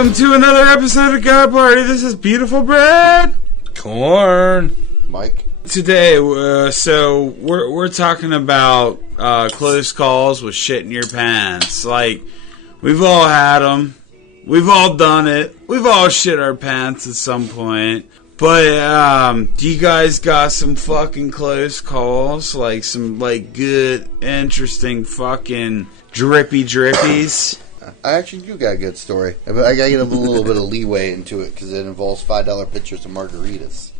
Welcome to another episode of God Party. This is Beautiful Bread. Corn. Mike. Today, so we're talking about close calls with shit in your pants. Like, we've all had them. We've all done it. We've all shit our pants at some point. But, do you guys got some fucking close calls? Like, some, like, good, interesting fucking drippies? I actually do got a good story. I gotta get a little bit of leeway into it because it involves $5 pitchers of margaritas.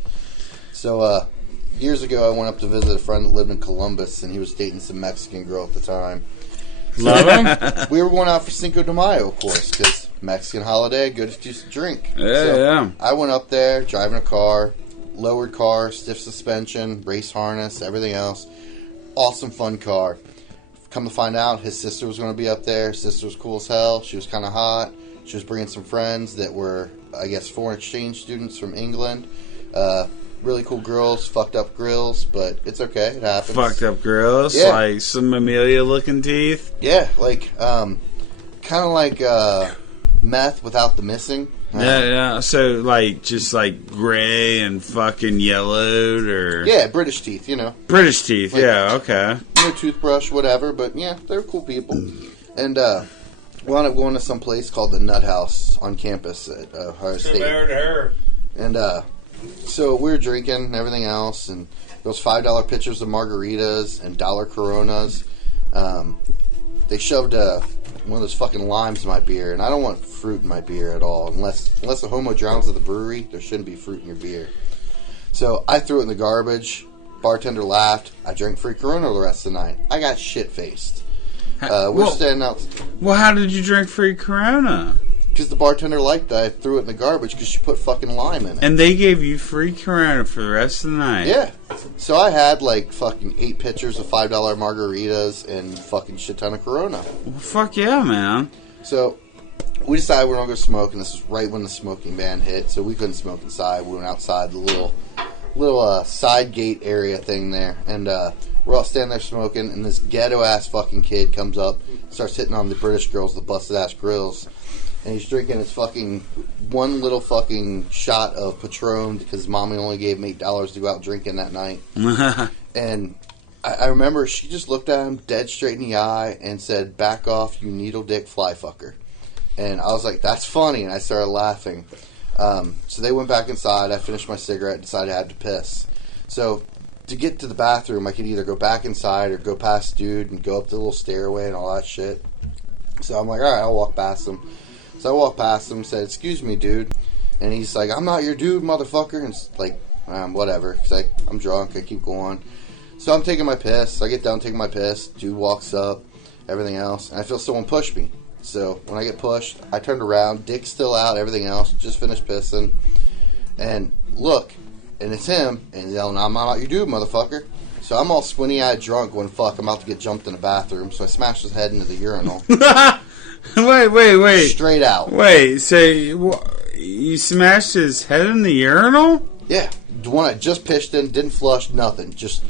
So, years ago, I went up to visit a friend that lived in Columbus, and he was dating some Mexican girl at the time. Love him. We were going out for Cinco de Mayo, of course, because Mexican holiday, good excuse to drink. Yeah. I went up there, driving a car, lowered car, stiff suspension, race harness, everything else. Awesome, fun car. Come to find out, his sister was going to be up there. His sister was cool as hell. She was kind of hot. She was bringing some friends that were, I guess, foreign exchange students from England. Really cool girls, fucked up grills, but it's okay. It happens. Fucked up grills? Yeah. Like some Amelia-looking teeth? Yeah, like, kind of like meth without the missing. Yeah. So, like, just like gray and fucking yellowed, or Yeah, British teeth, you know. British teeth. Like, yeah, okay. No toothbrush, whatever, but yeah, they're cool people. And we wound up going to some place called the Nut House on campus at Ohio State. And so we were drinking and everything else, and those $5 pitchers of margaritas and dollar Coronas. They shoved one of those fucking limes in my beer, and I don't want fruit in my beer at all. Unless a homo drowns at the brewery, there shouldn't be fruit in your beer. So I threw it in the garbage. Bartender laughed. I drank free Corona the rest of the night. I got shit-faced. We're standing out. Well, how did you drink free Corona? Because the bartender liked that. I threw it in the garbage because she put fucking lime in it. And they gave you free Corona for the rest of the night? Yeah. So I had like fucking 8 pitchers of $5 margaritas and fucking shit ton of Corona. Well, fuck yeah, man. So we decided we're not going to smoke, and this was right when the smoking ban hit, so we couldn't smoke inside. We went outside the little side gate area thing there, and we're all standing there smoking, and this ghetto-ass fucking kid comes up, starts hitting on the British girls, the busted-ass grills, and he's drinking his fucking one little fucking shot of Patron because his mommy only gave him $8 to go out drinking that night. And I remember she just looked at him dead straight in the eye and said, "Back off, you needle dick fly fucker." And I was like, "That's funny," and I started laughing. So they went back inside. I finished my cigarette, decided I had to piss. So to get to the bathroom, I could either go back inside or go past dude and go up the little stairway and all that shit. So I'm like, all right, I'll walk past him. So I walked past him and said, "Excuse me, dude." And he's like, "I'm not your dude, motherfucker." And it's like, whatever. Cause I'm drunk. I keep going. So I'm taking my piss. I get done taking my piss. Dude walks up, everything else. And I feel someone push me. So when I get pushed, I turned around, dick's still out, everything else, just finished pissing, and look, and it's him, and he's yelling, "I'm not your dude, motherfucker." So I'm all squinty-eyed drunk going, fuck, I'm about to get jumped in the bathroom, so I smashed his head into the urinal. Wait. Straight out. Wait, so you smashed his head in the urinal? Yeah, the one I just pissed in, didn't flush, nothing, just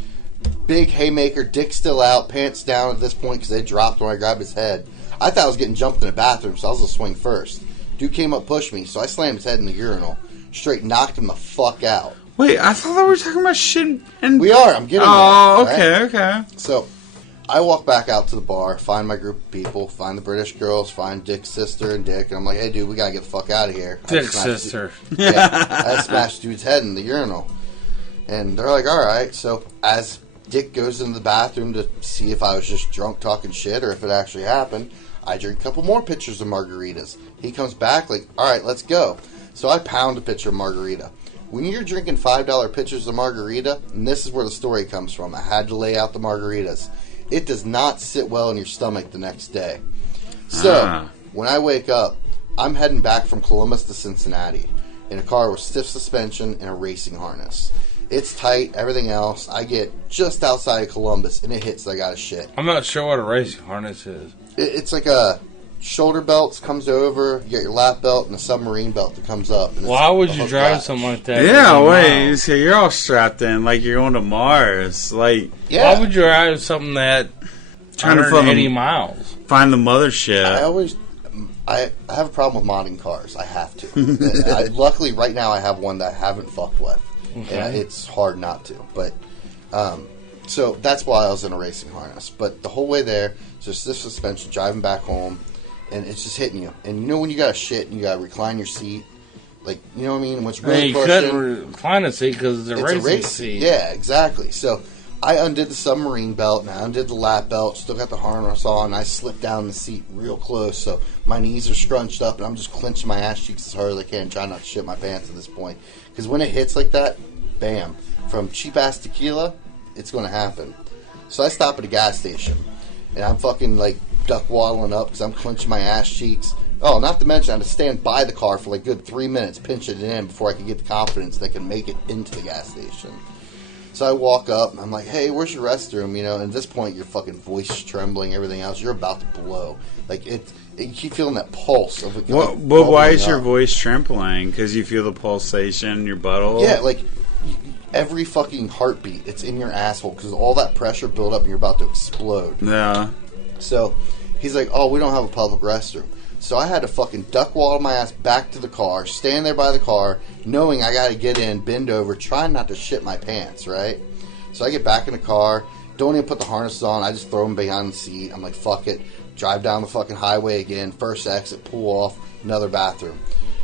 big haymaker, dick still out, pants down at this point because they dropped when I grabbed his head. I thought I was getting jumped in the bathroom, so I was going to swing first. Dude came up, pushed me, so I slammed his head in the urinal. Straight knocked him the fuck out. Wait, I thought we were talking about shit and... We are, I'm getting Oh, there, okay, right? okay. So, I walk back out to the bar, find my group of people, find the British girls, find Dick's sister and Dick, and I'm like, "Hey, dude, we got to get the fuck out of here." Dick's sister. I smashed dude's head in the urinal. And they're like, all right. So, as Dick goes into the bathroom to see if I was just drunk talking shit or if it actually happened, I drink a couple more pitchers of margaritas. He comes back like, all right, let's go. So I pound a pitcher of margarita. When you're drinking $5 pitchers of margarita, and this is where the story comes from, I had to lay out the margaritas. It does not sit well in your stomach the next day. So, when I wake up, I'm heading back from Columbus to Cincinnati in a car with stiff suspension and a racing harness. It's tight, everything else. I get just outside of Columbus, and it hits I got a shit. I'm not sure what a racing harness is. It's like a shoulder belt comes over, you got your lap belt, and a submarine belt that comes up. And why would you drive something like that? Yeah, wait, so you're all strapped in like you're going to Mars. Like, why would you drive something that trying to 180 miles? Find the mothership. I I have a problem with modding cars. I have to. Luckily, right now I have one that I haven't fucked with. Okay. And it's hard not to. But so that's why I was in a racing harness. But the whole way there, just this suspension, driving back home, and it's just hitting you. And you know when you got to shit and you got to recline your seat? Like, you know what I mean? What's really you pushing, couldn't recline a seat because it's a racing seat. Yeah, exactly. So I undid the submarine belt and I undid the lap belt, still got the harness on, and I slipped down the seat real close. So my knees are scrunched up and I'm just clenching my ass cheeks as hard as I can, trying not to shit my pants at this point. Because when it hits like that, bam, from cheap ass tequila, it's going to happen. So I stop at a gas station and I'm fucking like duck waddling up because I'm clenching my ass cheeks. Oh, not to mention I had to stand by the car for like good 3 minutes, pinching it in before I could get the confidence that I can make it into the gas station. So I walk up and I'm like, hey, where's your restroom? You know, and at this point your fucking voice trembling, everything else, you're about to blow. Like you keep feeling that pulse of it. But why is your voice trembling? Because you feel the pulsation in your butthole? Yeah, like every fucking heartbeat, it's in your asshole because all that pressure built up and you're about to explode. Yeah. So he's like, oh, we don't have a public restroom. So I had to fucking duck waddle my ass back to the car, stand there by the car, knowing I got to get in, bend over, trying not to shit my pants, right? So I get back in the car, don't even put the harnesses on, I just throw them behind the seat. I'm like, fuck it. Drive down the fucking highway again, first exit, pull off, another bathroom.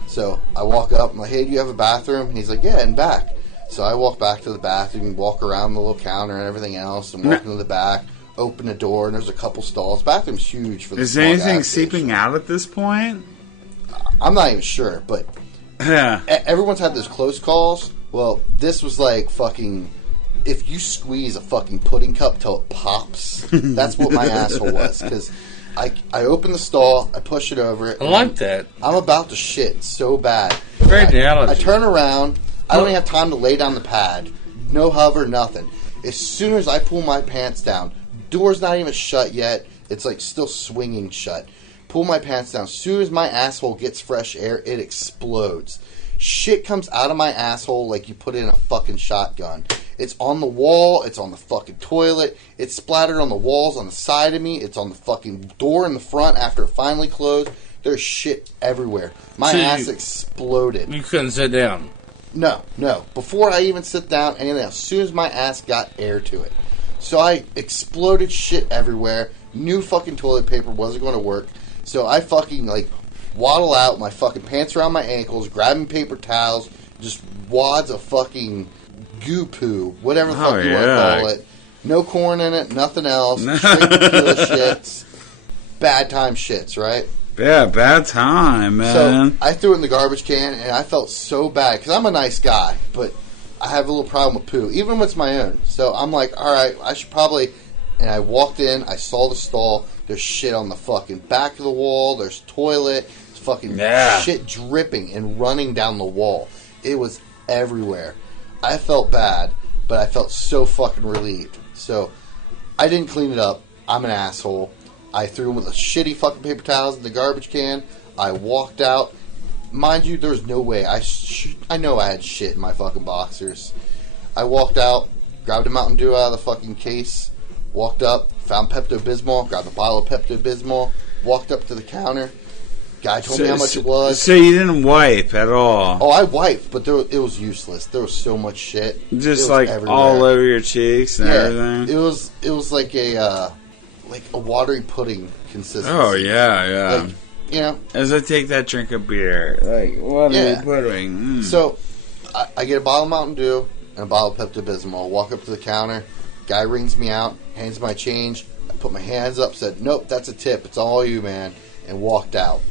So I walk up, I'm like, hey, do you have a bathroom? And he's like, yeah, in back. So I walk back to the bathroom, walk around the little counter and everything else, and walk into the back. Open the door and there's a couple stalls. Bathroom's huge for the Is anything seeping out at this point? I'm not even sure, but yeah. Everyone's had those close calls. Well, this was like fucking. If you squeeze a fucking pudding cup till it pops, that's what my asshole was. Because I open the stall, I push it over. I like that. I'm about to shit so bad. Great analogy. I turn around. I don't even have time to lay down the pad. No hover, nothing. As soon as I pull my pants down. Door's not even shut yet. It's like still swinging shut. Pull my pants down. As soon as my asshole gets fresh air, it explodes. Shit comes out of my asshole like you put in a fucking shotgun. It's on the wall. It's on the fucking toilet. It's splattered on the walls on the side of me. It's on the fucking door in the front after it finally closed. There's shit everywhere. My ass exploded. You couldn't sit down? No. Before I even sit down, anything else. As soon as my ass got air to it. So I exploded shit everywhere. Knew fucking toilet paper wasn't going to work. So I fucking like waddle out, my fucking pants around my ankles, grabbing paper towels, just wads of fucking goo poo, whatever the fuck you want to call it. No corn in it, nothing else. Straight tequila shits. Bad time shits, right? Yeah, bad time, man. So I threw it in the garbage can and I felt so bad because I'm a nice guy, but I have a little problem with poo, even when it's my own. So I'm like, all right, I should probably... And I walked in, I saw the stall, there's shit on the fucking back of the wall, there's toilet, there's fucking shit dripping and running down the wall. It was everywhere. I felt bad, but I felt so fucking relieved. So I didn't clean it up. I'm an asshole. I threw them with a shitty fucking paper towels in the garbage can. I walked out. Mind you, there was no way. I know I had shit in my fucking boxers. I walked out, grabbed a Mountain Dew out of the fucking case, walked up, found Pepto-Bismol, grabbed a bottle of Pepto-Bismol, walked up to the counter. Guy told me how much it was. So you didn't wipe at all? Oh, I wiped, but it was useless. There was so much shit. Just like everywhere. All over your cheeks and everything? It was like a watery pudding consistency. Oh, yeah. Like, you know, as I take that drink of beer, like, what are you putting? So, I get a bottle of Mountain Dew and a bottle of Pepto-Bismol. Walk up to the counter. Guy rings me out, hands my change. I put my hands up, said, nope, that's a tip. It's all you, man. And walked out.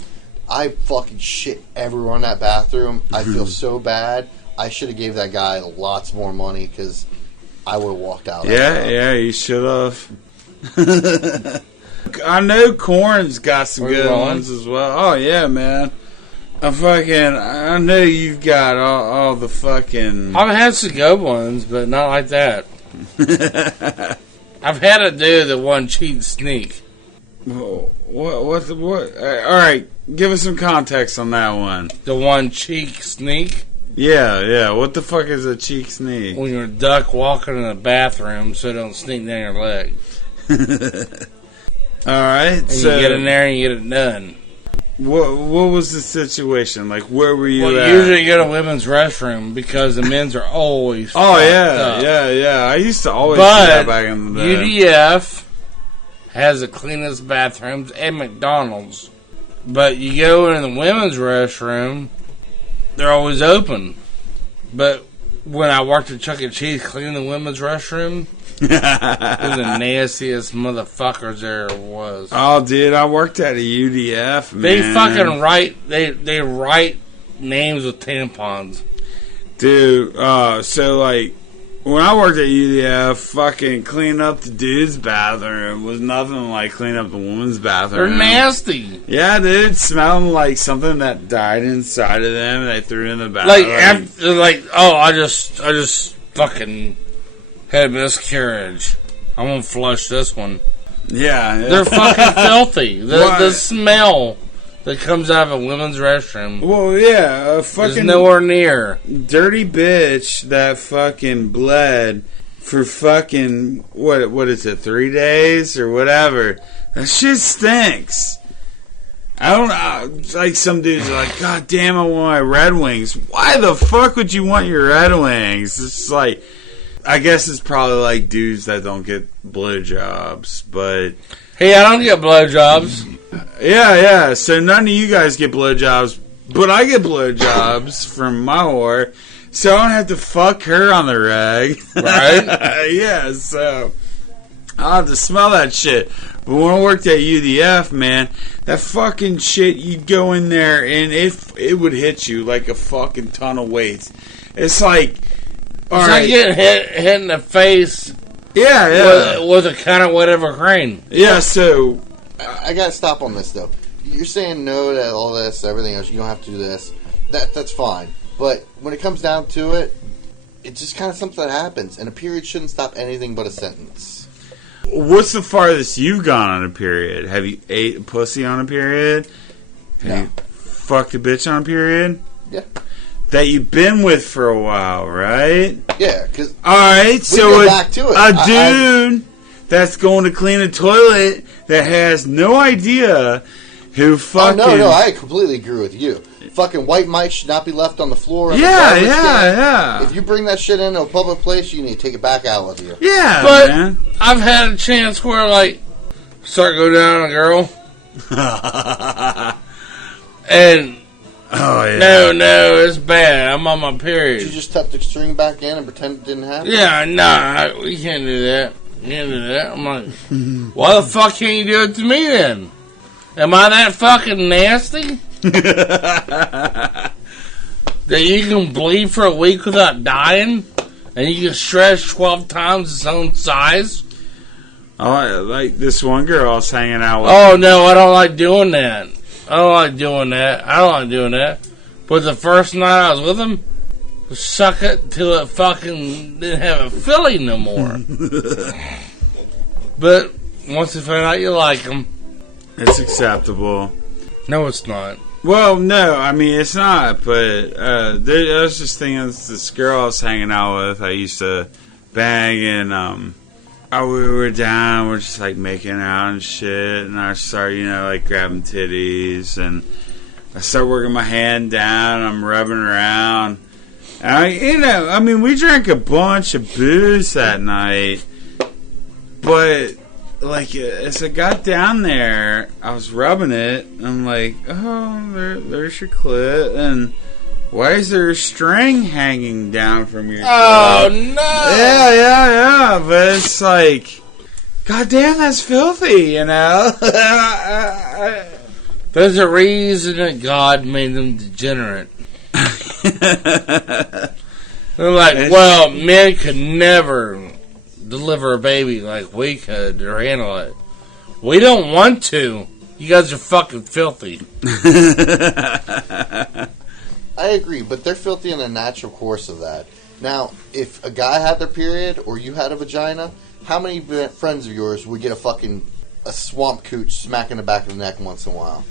I fucking shit everywhere in that bathroom. I feel so bad. I should have gave that guy lots more money because I would have walked out. Yeah, you should have. I know corn's got some good ones as well. Oh, yeah, man. I know you've got all the fucking... I've had some good ones, but not like that. I've had to do the one cheat and sneak. What? All right, give us some context on that one. The one cheek sneak? Yeah. What the fuck is a cheek sneak? When you're a duck walking in the bathroom so it don't sneak down your leg. All right, and you get in there and you get it done. What was the situation? Like, where were you at? Usually you go to women's restroom because the men's are always Oh, yeah, up. yeah. I used to always do that back in the day. UDF has the cleanest bathrooms and McDonald's. But you go in the women's restroom, they're always open. But when I worked at Chuck E. Cheese cleaning the women's restroom, it was the nastiest motherfuckers there was. Oh, dude, I worked at a UDF, man. They fucking write, they write names with tampons. Dude, so, like, when I worked at UDF, fucking cleaning up the dude's bathroom was nothing like cleaning up the woman's bathroom. They're nasty. Yeah, dude, smelling like something that died inside of them and they threw it in the bathroom. I just fucking had a miscarriage. I'm gonna flush this one. Yeah. They're fucking filthy. The smell that comes out of a women's restroom. Well, yeah, a fucking is nowhere near. dirty bitch that fucking bled for fucking what is it, 3 days or whatever. That shit stinks. I don't know. Like, some dudes are like, God damn, I want my Red Wings. Why the fuck would you want your Red Wings? It's like, I guess it's probably like dudes that don't get blowjobs, but Hey, I don't get blowjobs. yeah. So none of you guys get blowjobs, but I get blowjobs from my whore, so I don't have to fuck her on the reg, Right? Yeah. So I'll have to smell that shit. But when I worked at UDF, man, that fucking shit, you'd go in there and it would hit you like a fucking ton of weights. It's like, all It's right, like getting hit in the face yeah. with a kind of whatever crane. Yeah, so I gotta stop on this though. You're saying no to all this, everything else. You don't have to do this. That's fine. But when it comes down to it, it's just kind of something that happens, and a period shouldn't stop anything but a sentence. what's the farthest you've gone on a period? Have you ate a pussy on a period? Have you fucked a bitch on a period? Yeah. That you've been with for a while, right? Yeah, because Alright, so go back to it. a dude that's going to clean a toilet that has no idea who fucking... Oh, no, I completely agree with you. Fucking white mice should not be left on the floor. Yeah. If you bring that shit into a public place, you need to take it back out with you. Yeah, But man. I've had a chance where, like, start to go down on a girl, and Oh, yeah. no, it's bad. I'm on my Did period. you just tuck the string back in and pretend it didn't happen? Yeah, nah, we can't do that. You can't do that. I'm like, why the fuck can't you do it to me then? Am I that fucking nasty? That you can bleed for a week without dying? And you can stretch 12 times its own size? Oh, like this one girl I was hanging out with. Oh, no, I don't like doing that. I don't like doing that. But the first night I was with him, suck it till it fucking didn't have a filling no more. But once you find out you like him, It's acceptable. no, it's not. Well, no, I mean, it's not, but I was just thinking of this girl I was hanging out with, I used to bang, and we were down, we're just, like, making out and shit, and I start, like, grabbing titties, and I start working my hand down, I'm rubbing around, and we drank a bunch of booze that night, but... like, as I got down there, I was rubbing it. I'm like, oh, there's your clit, and why is there a string hanging down from your Oh, clit? no! Yeah, but it's like, goddamn, that's filthy, There's a reason that God made them degenerate. They're like, well, men could never deliver a baby like we could or handle it. We don't want to. You guys are fucking filthy. I agree, but they're filthy in the natural course of that. Now, if a guy had their period or you had a vagina, how many friends of yours would get a swamp cooch smack in the back of the neck once in a while?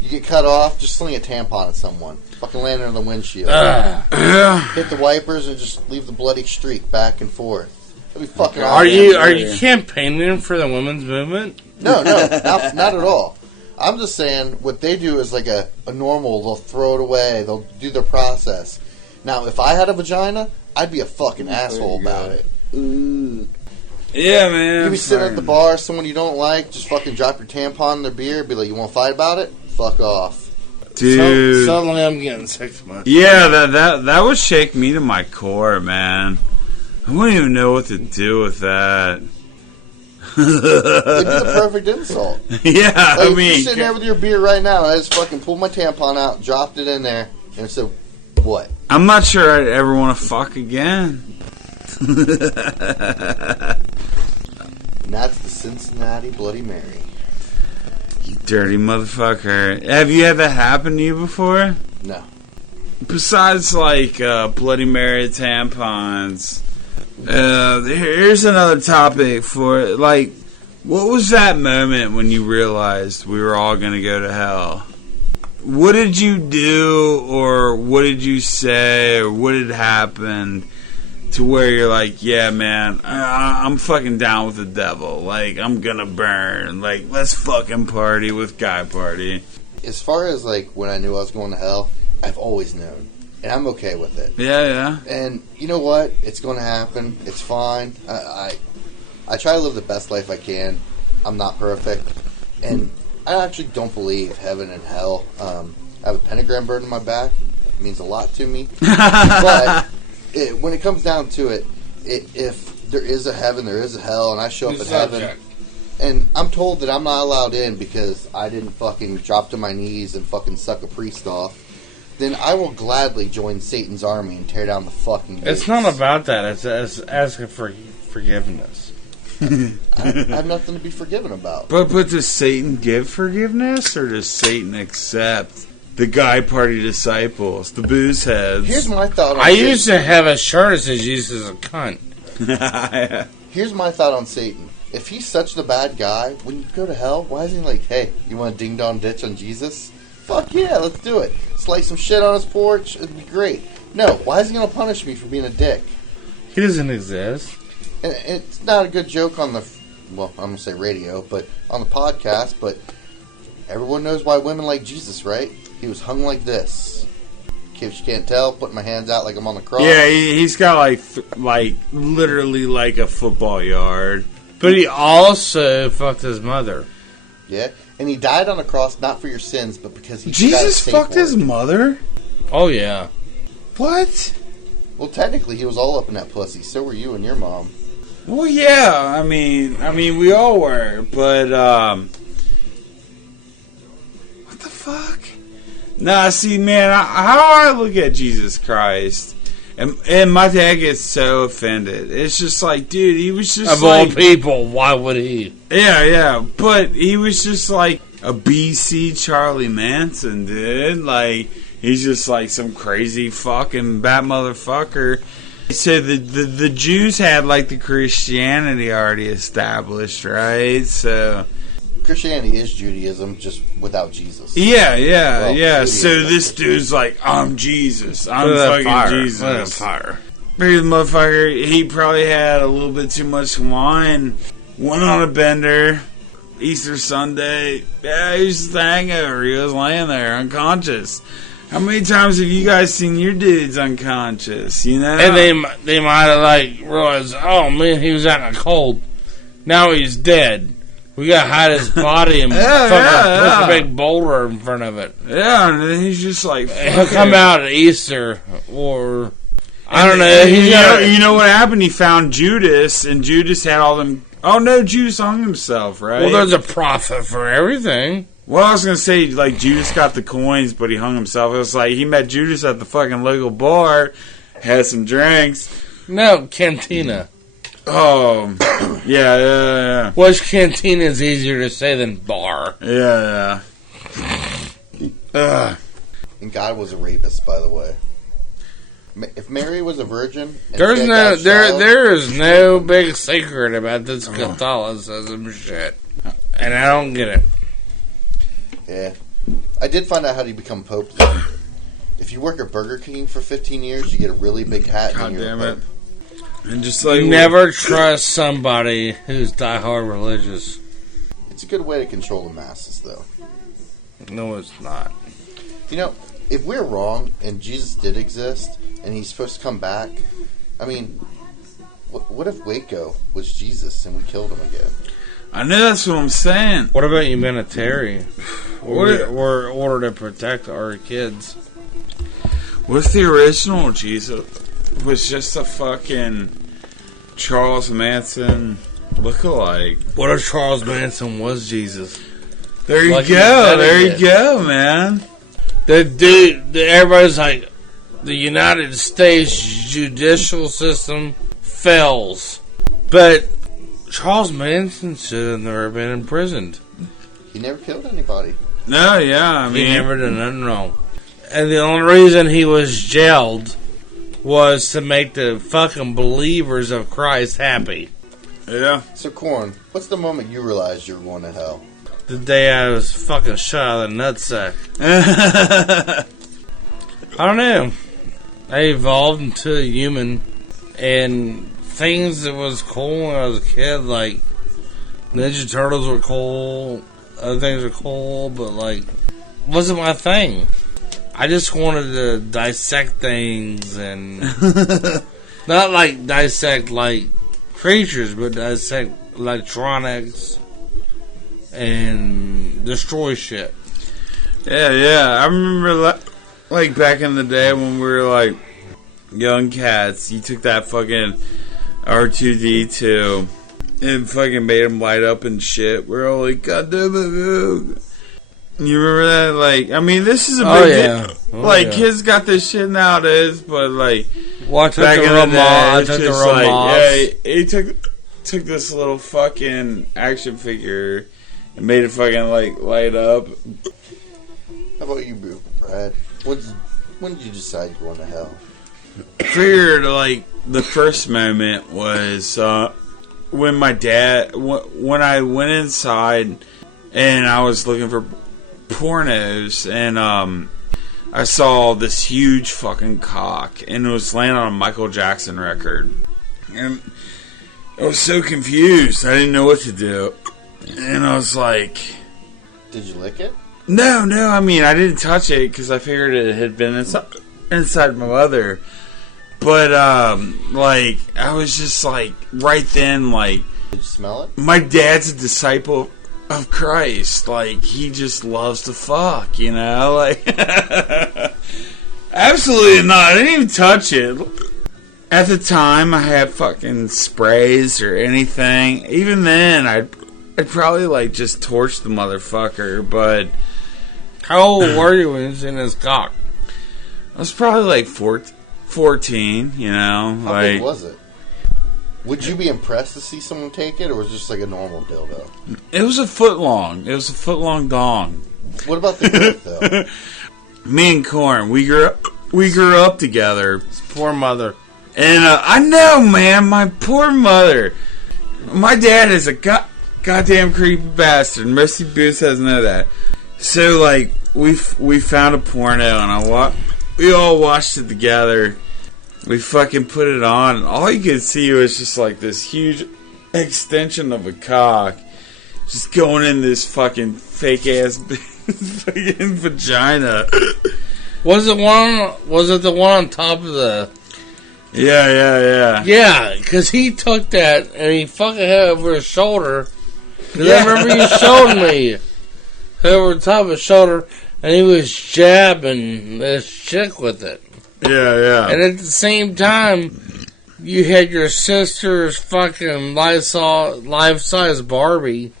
You get cut off, just sling a tampon at someone. Fucking land it on the windshield. Hit the wipers and just leave the bloody streak back and forth. That'd be fucking Are you campaigning for the women's movement? No, not at all. I'm just saying what they do is like a normal. They'll throw it away. They'll do their process. Now, if I had a vagina, I'd be a fucking asshole about it. Ooh. Yeah, man. You be sitting at the bar, someone you don't like, just fucking drop your tampon in their beer, be like, you want to fight about it? Fuck off. Dude. Suddenly I'm getting 6 months. Yeah, that would shake me to my core, man. I wouldn't even know what to do with that. It'd be the perfect insult. Yeah, like, I mean... You're sitting there with your beer right now, and I just fucking pulled my tampon out, dropped it in there, and said, what? I'm not sure I'd ever want to fuck again. And that's the Cincinnati Bloody Mary. You dirty motherfucker. Have you had that happen to you before? No. Besides, like, Bloody Mary tampons, here's another topic for, like, what was that moment when you realized we were all going to go to hell? What did you do, or what did you say, or what had happened to where you're like, yeah, man, I'm fucking down with the devil. Like, I'm gonna burn. Like, let's fucking party with Guy Party. As far as, like, when I knew I was going to hell, I've always known. And I'm okay with it. Yeah. And you know what? It's going to happen. It's fine. I try to live the best life I can. I'm not perfect. And I actually don't believe heaven and hell. I have a pentagram bird in my back. It means a lot to me. But when it comes down to it, if there is a heaven, there is a hell, and I show up at heaven, and I'm told that I'm not allowed in because I didn't fucking drop to my knees and fucking suck a priest off, then I will gladly join Satan's army and tear down the fucking gates. It's not about that. It's asking for forgiveness. I have nothing to be forgiven about. But does Satan give forgiveness, or does Satan accept the Guy Party disciples, the booze heads? Here's my thought on I Satan. used to have a shirt that says Jesus is a cunt. Here's my thought on Satan. If he's such the bad guy, when you go to hell, why isn't he like, hey, you want a ding-dong ditch on Jesus? Fuck yeah, let's do it. Slice some shit on his porch, it'd be great. No, why is he going to punish me for being a dick? He doesn't exist. And it's not a good joke on the, well, I'm going to say radio, but on the podcast, but everyone knows why women like Jesus, right? He was hung like this. In case you can't tell, putting my hands out like I'm on the cross. Yeah, he's got like literally like a football yard. But he also fucked his mother. Yeah, and he died on a cross not for your sins, but because he Jesus fucked his mother? Oh, yeah. What? Well, technically, he was all up in that pussy. So were you and your mom. Well, yeah. I mean, we all were, but what the fuck? Nah, see, man, how I look at Jesus Christ, and my dad gets so offended. It's just like, dude, he was just of all people, why would he? Yeah, but he was just like a BC Charlie Manson, dude. Like, he's just like some crazy fucking bat motherfucker. So the Jews had like the Christianity already established, right? So Christianity is Judaism, just without Jesus. Yeah. Judaism, So this dude's like, I'm Jesus. I'm fucking Jesus. Fire. Maybe the motherfucker, he probably had a little bit too much wine, went on a bender, Easter Sunday. Yeah, he was just hangover. He was laying there unconscious. How many times have you guys seen your dudes unconscious, you know? And they might have, like, realized, oh, man, he was out in a cold. Now he's dead. We gotta hide his body and push a big boulder in front of it. Yeah, and then he's just like... He'll come out at Easter, or... I don't know. You know what happened? He found Judas, and Judas had all them... Oh, no, Judas hung himself, right? Well, there's a prophet for everything. Well, I was going to say, like, Judas got the coins, but he hung himself. It was like, he met Judas at the fucking local bar, had some drinks. No, cantina. Oh, yeah. Which cantina is easier to say than bar? Yeah. And God was a rapist, by the way. If Mary was a virgin... There is no big secret about this Catholicism shit. And I don't get it. Yeah. I did find out how to become Pope. If you work at Burger King for 15 years, you get a really big hat and you're a Pope. And just like... Never trust somebody who's diehard religious. It's a good way to control the masses, though. No, it's not. You know, if we're wrong and Jesus did exist and he's supposed to come back, I mean, what if Waco was Jesus and we killed him again? I know, that's what I'm saying. What about humanitarian? We're ordered to protect our kids. What if the original Jesus was just a fucking Charles Manson lookalike? What if Charles Manson was Jesus? There you Like go. There you go, man. The dude, everybody's like, the United States judicial system fails. But Charles Manson should have never been imprisoned. He never killed anybody. No, yeah, I mean, He never did nothing wrong. And the only reason he was jailed was to make the fucking believers of Christ happy. yeah. So, Corn, what's the moment you realized you were going to hell? The day I was fucking shot out of the nutsack. I don't know. I evolved into a human, and things that was cool when I was a kid, like Ninja Turtles were cool, other things were cool, but like, wasn't my thing. I just wanted to dissect things and not like dissect like creatures, but dissect electronics and destroy shit. Yeah. I remember, like, back in the day when we were, like, young cats, you took that fucking R2-D2 and fucking made him light up and shit. We're all like, God damn it. You remember that? Like, I mean, this is a big deal. Kids got this shit nowadays, but, like, back in the day, it's just like, yeah, he took this little fucking action figure and made it fucking, like, light up. How about you, Brad? When did you decide you were going to hell? I figured, like, the first moment was when my dad, when I went inside and I was looking for pornos, and I saw this huge fucking cock, and it was laying on a Michael Jackson record. And I was so confused. I didn't know what to do. And I was like... Did you lick it? No, I mean, I didn't touch it because I figured it had been inside my mother. But, like, I was just like, right then, like... Did you smell it? My dad's a disciple of Christ. Like, he just loves to fuck, you know? Like, absolutely not. I didn't even touch it. At the time, I had fucking sprays or anything. Even then, I'd probably, like, just torch the motherfucker, but... How old were you when you was in his cock? I was probably, like, 14, you know? How like, big was it? Would you be impressed to see someone take it, or was it just like a normal dildo? It was a foot long. It was a foot long dong. What about the grip, though? Me and Corn, we grew up together. His poor mother. And I know, man, my poor mother. My dad is a goddamn creepy bastard. Missy Boots doesn't know that. So, like, we found a porno, and we all watched it together. We fucking put it on, and all you could see was just, like, this huge extension of a cock just going in this fucking fake-ass fucking vagina. Was it the one on top of the... Yeah. Yeah, because he took that and he fucking had it over his shoulder. Because I remember you showed me over the top of his shoulder, and he was jabbing this chick with it. Yeah. And at the same time, you had your sister's fucking life-size Barbie,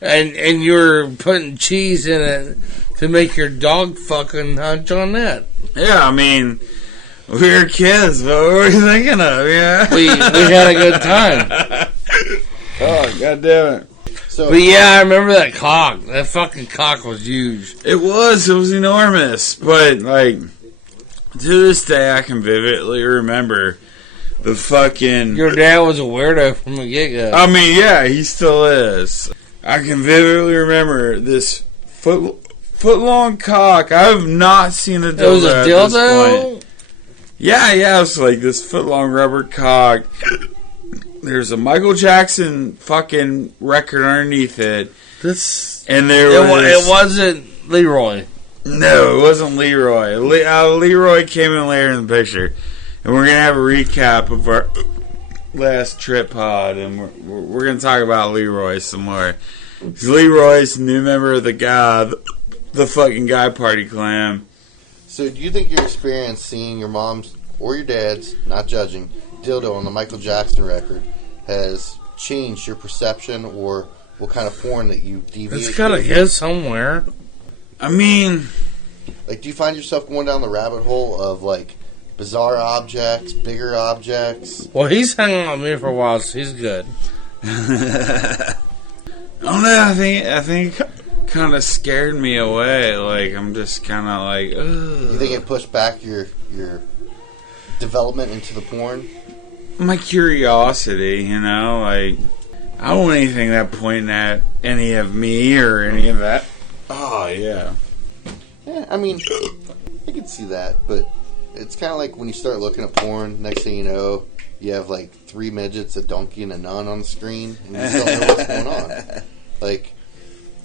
and you were putting cheese in it to make your dog fucking hunch on that. Yeah, I mean... We were kids, what were we thinking of? Yeah, we had a good time. Oh, god damn it! But yeah, I remember that cock. That fucking cock was huge. It was enormous. But like, to this day, I can vividly remember the fucking. Your dad was a weirdo from the get-go. I mean, yeah, he still is. I can vividly remember this foot long cock. I have not seen a dildo. It was a dildo. Yeah, it was like this foot-long rubber cock. There's a Michael Jackson fucking record underneath it. This and there it wasn't Leroy. No, it wasn't Leroy. Leroy came in later in the picture. And we're going to have a recap of our last trip pod. And we're going to talk about Leroy some more. Because Leroy's a new member of the fucking Guy Party Clan. So do you think your experience seeing your mom's or your dad's, not judging, dildo on the Michael Jackson record has changed your perception or what kind of porn that you deviate? It's gotta go somewhere. I mean, like, do you find yourself going down the rabbit hole of, like, bizarre objects, bigger objects? Well, he's hanging out with me for a while, so he's good. I don't know. I think kind of scared me away. Like, I'm just kind of like, ugh. You think it pushed back your development into the porn? My curiosity, you know, like, I don't want anything that pointing at any of me or any of that. Oh, yeah. Yeah, I mean, I can see that, but it's kind of like when you start looking at porn, next thing you know, you have like 3 midgets, a donkey, and a nun on the screen, and you just don't know what's going on. Like,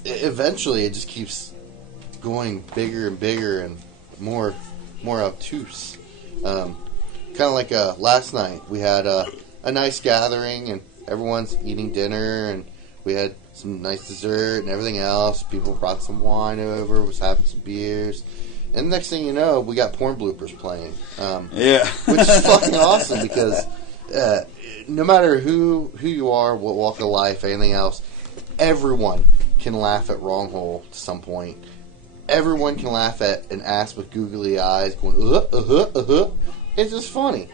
eventually it just keeps going bigger and bigger and more obtuse. Kind of like last night, we had a nice gathering, and everyone's eating dinner, and we had some nice dessert and everything else. People brought some wine over, was having some beers, and the next thing you know, we got porn bloopers playing. Yeah. Which is fucking awesome because no matter who you are, what walk of life, anything else, everyone can laugh at wrong hole to some point. Everyone can laugh at an ass with googly eyes going, It's just funny.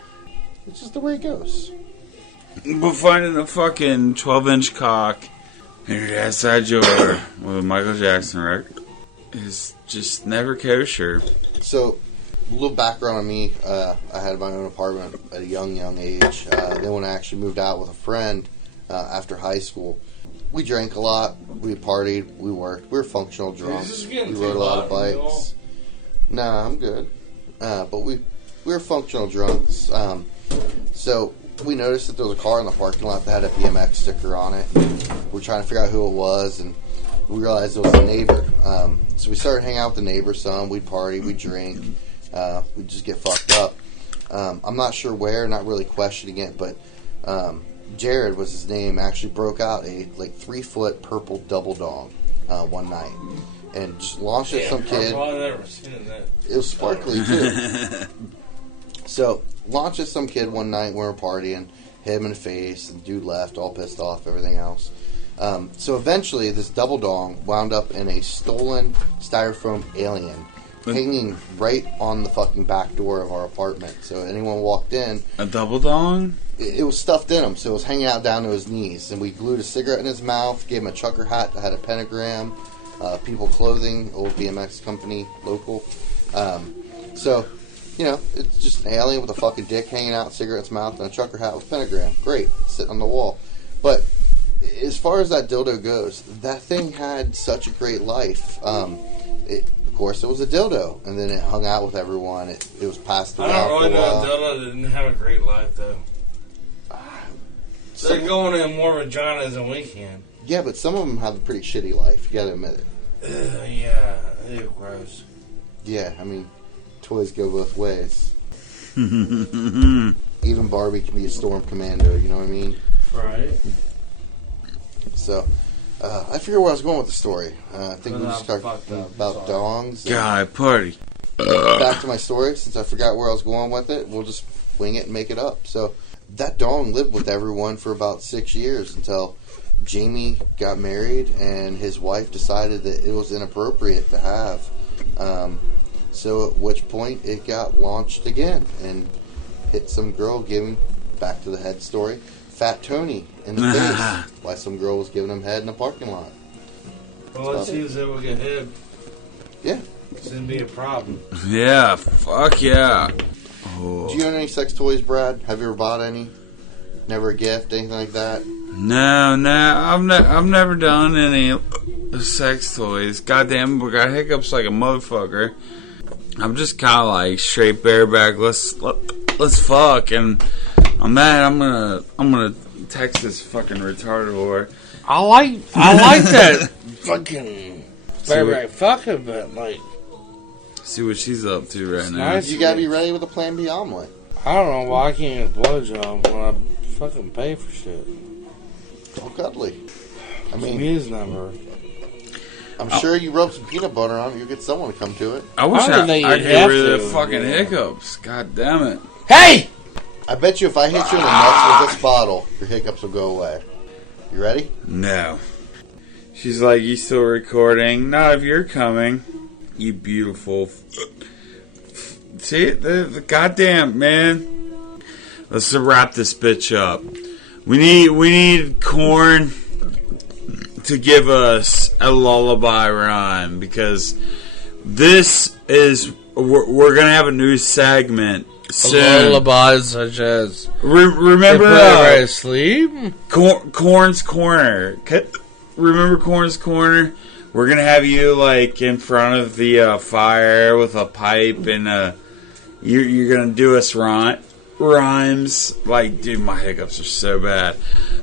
It's just the way it goes. But finding a fucking 12-inch cock in your dad's side door with a Michael Jackson record is just never kosher. So, a little background on me. I had my own apartment at a young age. Then when I actually moved out with a friend after high school, we drank a lot, we partied, we worked. We were functional drunks. We rode a lot of bikes. Nah, I'm good. But we were functional drunks. So we noticed that there was a car in the parking lot that had a BMX sticker on it. We were trying to figure out who it was, and we realized it was a neighbor. So we started hanging out with the neighbor some. We'd party, we'd drink, we'd just get fucked up. I'm not sure where, not really questioning it, but Jared was his name, actually broke out a 3-foot purple double dong one night and just launched at some kid. I've never seen that. It was sparkly too. So launched at some kid one night when we were partying, hit him in the face, and dude left all pissed off, everything else. So eventually this double dong wound up in a stolen styrofoam alien hanging right on the fucking back door of our apartment. So anyone walked in, A double dong? it was stuffed in him, so it was hanging out down to his knees. And we glued a cigarette in his mouth, gave him a trucker hat that had a pentagram, People Clothing, old BMX company, local. So, you know, it's just an alien with a fucking dick hanging out, cigarette in his mouth, and a trucker hat with a pentagram. Great, sitting on the wall. But as far as that dildo goes, that thing had such a great life. Of course, it was a dildo, and then it hung out with everyone. It was passed around. I don't really for a know while. a dildo didn't have a great life, though. They're going in more vaginas than we can. Yeah, but some of them have a pretty shitty life. You gotta admit it. Yeah, ew, gross. Yeah, I mean, toys go both ways. Even Barbie can be a storm commando. You know what I mean? Right. So, I figure where I was going with the story. I think we just talked about dongs. Guy Party. Back to my story, since I forgot where I was going with it, we'll just wing it and make it up. So, that dong lived with everyone for about 6 years until Jamie got married and his wife decided that it was inappropriate to have. So, at which point it got launched again and hit some girl giving, back to the head story, Fat Tony in the face while some girl was giving him head in a parking lot. Well, let's see if we'll get hit. Yeah. Shouldn't be a problem. Yeah, fuck yeah. Oh. Do you own any sex toys, Brad? Have you ever bought any? Never a gift, anything like that? No, I've never done any sex toys. Goddamn, we got hiccups like a motherfucker. I'm just kind of like straight bareback. Let's fuck, and on that I'm gonna text this fucking retarded whore. I like that fucking Very fucking, but like, See what she's up to right It's now. nice. You gotta be ready with a Plan B omelet. I don't know why I can't get a blowjob when I fucking pay for shit. All cuddly. I Give me mean, his number. I'm sure you rub some peanut butter on it, you get someone to come to it. I wish I don't I think could you'd get have rid of to. the fucking Yeah. hiccups. God damn it. Hey! I bet you if I hit you in the nuts with this bottle, your hiccups will go away. You ready? No. She's like, you still recording? Not if you're coming. You beautiful. See, the goddamn, man. Let's wrap this bitch up. We need Corn to give us a lullaby rhyme because this is we're gonna have a new segment soon. Lullabies such as Remember right to sleep. Corn's Corner. Remember Corn's Corner? We're gonna have you like in front of the fire with a pipe, and you're gonna do us rhymes. Like, dude, my hiccups are so bad.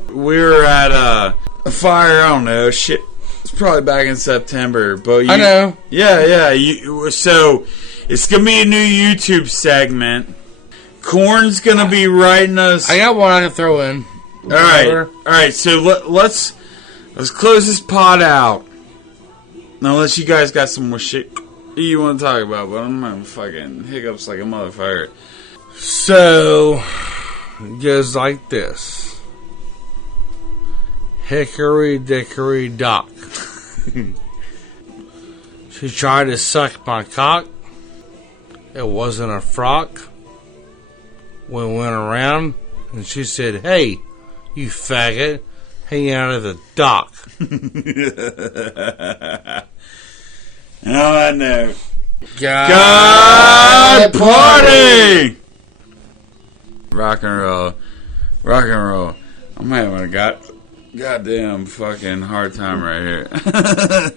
We were at a fire. I don't know, shit. It's probably back in September, but I know. Yeah. So it's gonna be a new YouTube segment. Corn's gonna be writing us. I got one I can throw in. All right. So let's close this pod out. Unless you guys got some more shit you want to talk about, but I'm having fucking hiccups like a motherfucker. So, it goes like this. Hickory dickory dock. She tried to suck my cock. It wasn't a frock. We went around and she said, "Hey, you faggot, hang out of the dock." And on that note, God party! Rock and roll. I'm having a goddamn fucking hard time right here.